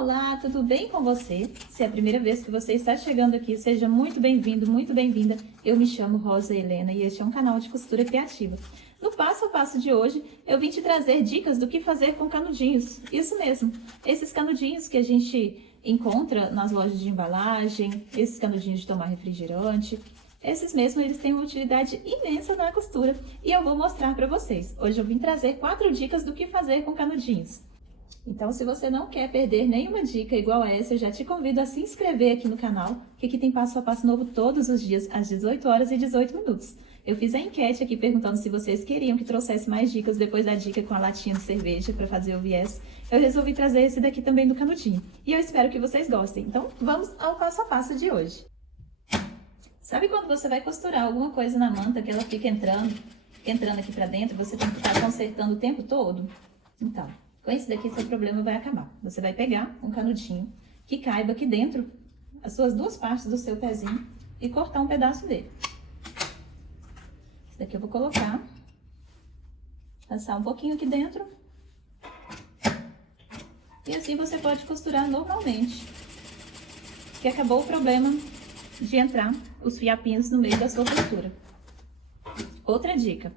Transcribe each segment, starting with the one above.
Olá, tudo bem com você? Se é a primeira vez que você está chegando aqui, seja muito bem-vindo, muito bem-vinda. Eu me chamo Rosa Helena e este é um canal de costura criativa. No passo a passo de hoje, eu vim te trazer dicas do que fazer com canudinhos. Isso mesmo, esses canudinhos que a gente encontra nas lojas de embalagem, esses canudinhos de tomar refrigerante. Esses mesmos, eles têm uma utilidade imensa na costura e eu vou mostrar para vocês. Hoje eu vim trazer 4 dicas do que fazer com canudinhos. Então, se você não quer perder nenhuma dica igual a essa, eu já te convido a se inscrever aqui no canal, que aqui tem passo a passo novo todos os dias, às 18 horas e 18 minutos. Eu fiz a enquete aqui perguntando se vocês queriam que trouxesse mais dicas depois da dica com a latinha de cerveja para fazer o viés. Eu resolvi trazer esse daqui também do canudinho. E eu espero que vocês gostem. Então, vamos ao passo a passo de hoje. Sabe quando você vai costurar alguma coisa na manta que ela fica entrando aqui para dentro, você tem que ficar consertando o tempo todo? Então, com esse daqui, seu problema vai acabar. Você vai pegar um canudinho que caiba aqui dentro, as suas duas partes do seu pezinho, e cortar um pedaço dele. Esse daqui eu vou colocar, passar um pouquinho aqui dentro. E assim você pode costurar normalmente. Que acabou o problema de entrar os fiapinhos no meio da sua costura. Outra dica.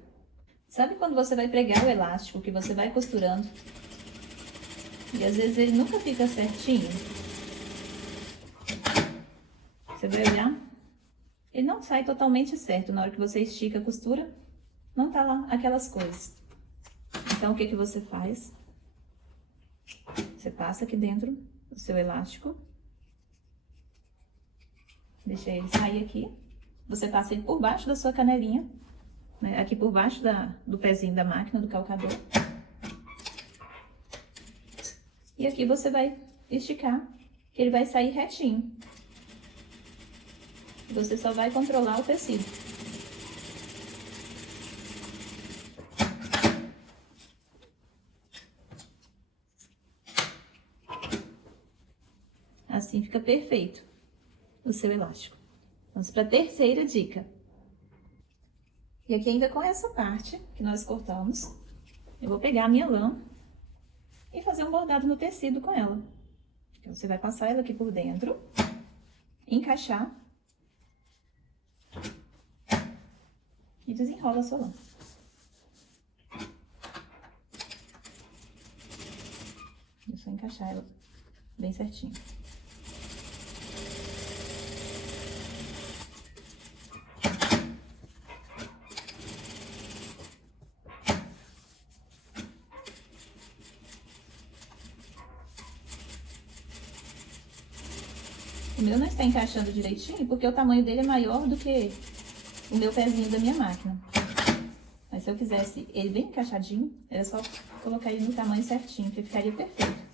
Sabe quando você vai pregar o elástico que você vai costurando? E às vezes ele nunca fica certinho. Você vai olhar, ele não sai totalmente certo. Na hora que você estica a costura, não tá lá aquelas coisas. Então, o que que você faz? Você passa aqui dentro do seu elástico. Deixa ele sair aqui. Você passa ele por baixo da sua canelinha, né? Aqui por baixo do pezinho da máquina, do calcador. E aqui você vai esticar, que ele vai sair retinho. Você só vai controlar o tecido. Assim fica perfeito o seu elástico. Vamos para a terceira dica. E aqui ainda com essa parte que nós cortamos, eu vou pegar a minha lã e fazer um bordado no tecido com ela. Então, você vai passar ela aqui por dentro, encaixar e desenrola a sua lã. É só encaixar ela bem certinho. O meu não está encaixando direitinho, porque o tamanho dele é maior do que o meu pezinho da minha máquina. Mas se eu quisesse ele bem encaixadinho, era só colocar ele no tamanho certinho, que ficaria perfeito.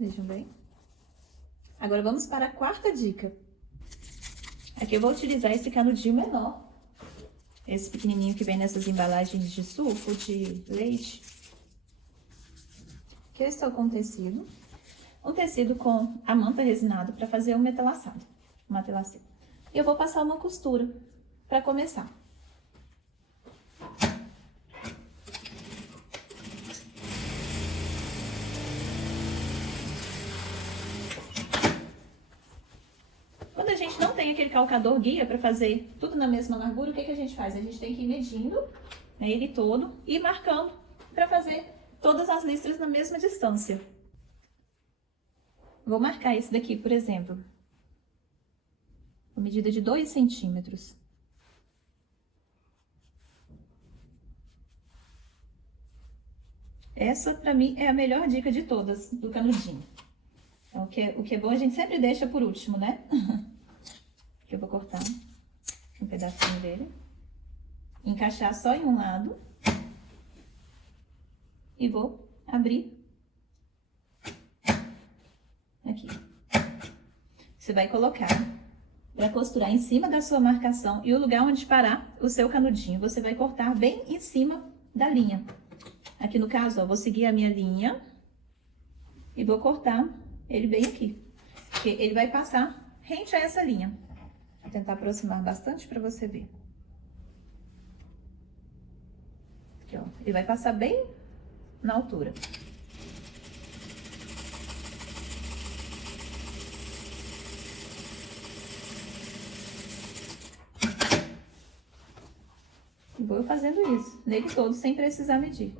Vejam bem. Agora vamos para a quarta dica. Aqui eu vou utilizar esse canudinho menor. Esse pequenininho que vem nessas embalagens de suco, de leite. Aqui eu estou com um tecido. Um tecido com a manta resinada para fazer um metalaçado. Matelaceiro. E eu vou passar uma costura para começar. Quando a gente não tem aquele calcador guia para fazer tudo na mesma largura, o que que a gente faz? A gente tem que ir medindo, né, ele todo e marcando para fazer todas as listras na mesma distância. Vou marcar esse daqui, por exemplo, com medida de 2 centímetros. Essa, para mim, é a melhor dica de todas do canudinho. Então, o que é bom a gente sempre deixa por último, né? Aqui eu vou cortar um pedacinho dele, encaixar só em um lado e vou abrir aqui. você vai colocar para costurar em cima da sua marcação e o lugar onde parar o seu canudinho, você vai cortar bem em cima da linha. Aqui no caso, ó, vou seguir a minha linha e vou cortar ele bem aqui, porque ele vai passar rente a essa linha. Vou tentar aproximar bastante para você ver. Aqui, ó, ele vai passar bem na altura. E vou fazendo isso, nele todo, sem precisar medir.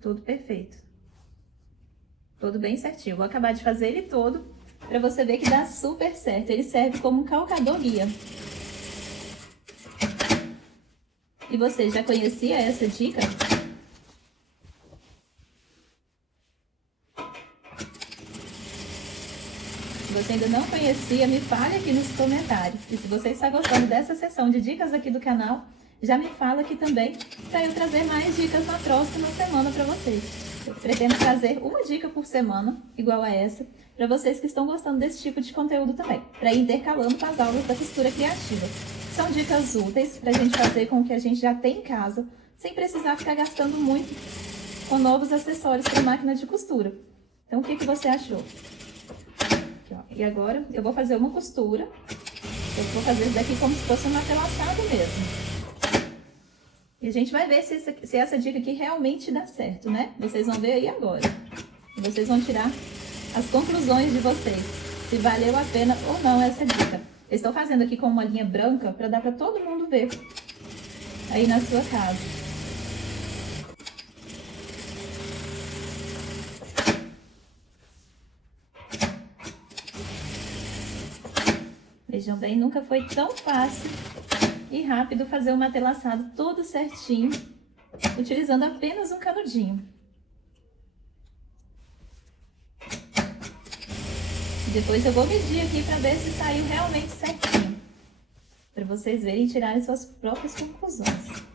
Tudo perfeito. Tudo bem certinho. Vou acabar de fazer ele todo para você ver que dá super certo. Ele serve como um calcador guia. E você já conhecia essa dica? Se você ainda não conhecia, me fale aqui nos comentários. E se você está gostando dessa sessão de dicas aqui do canal, já me fala aqui também, para eu trazer mais dicas na próxima semana para vocês. Eu pretendo trazer uma dica por semana, igual a essa, para vocês que estão gostando desse tipo de conteúdo também, para ir intercalando com as aulas da costura criativa. São dicas úteis para a gente fazer com o que a gente já tem em casa, sem precisar ficar gastando muito com novos acessórios para máquina de costura. Então, o que você achou? Aqui, ó. E agora, eu vou fazer uma costura. Eu vou fazer isso daqui como se fosse um matelaçado mesmo. E a gente vai ver se essa dica aqui realmente dá certo, né? Vocês vão ver aí agora. E vocês vão tirar as conclusões de vocês, se valeu a pena ou não essa dica. Eu estou fazendo aqui com uma linha branca para dar para todo mundo ver aí na sua casa. Vejam bem, nunca foi tão fácil e rápido fazer um matelaçado todo certinho, utilizando apenas um canudinho. Depois eu vou medir aqui para ver se saiu realmente certinho, para vocês verem e tirarem suas próprias conclusões.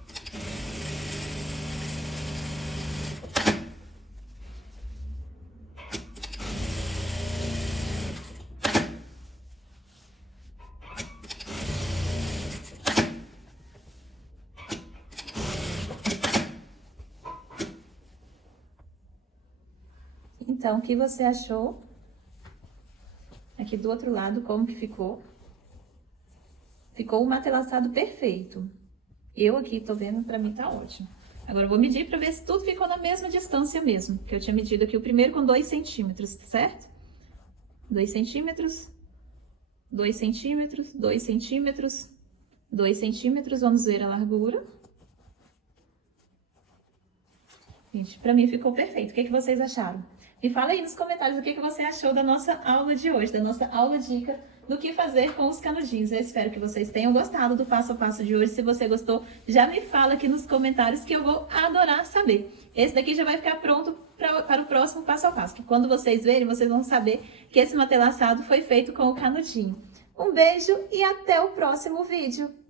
Então, o que você achou? Aqui do outro lado, como que ficou? Ficou um matelaçado perfeito. Eu aqui tô vendo, pra mim tá ótimo. Agora eu vou medir pra ver se tudo ficou na mesma distância mesmo. Que eu tinha medido aqui o primeiro com 2 centímetros, certo? 2 centímetros, 2 centímetros, 2 centímetros, 2 centímetros. Vamos ver a largura. Gente, pra mim ficou perfeito. O que vocês acharam? Me fala aí nos comentários o que você achou da nossa aula de hoje, da nossa aula dica do que fazer com os canudinhos. Eu espero que vocês tenham gostado do passo a passo de hoje. Se você gostou, já me fala aqui nos comentários que eu vou adorar saber. Esse daqui já vai ficar pronto para o próximo passo a passo, que quando vocês verem, vocês vão saber que esse matelaçado foi feito com o canudinho. Um beijo e até o próximo vídeo!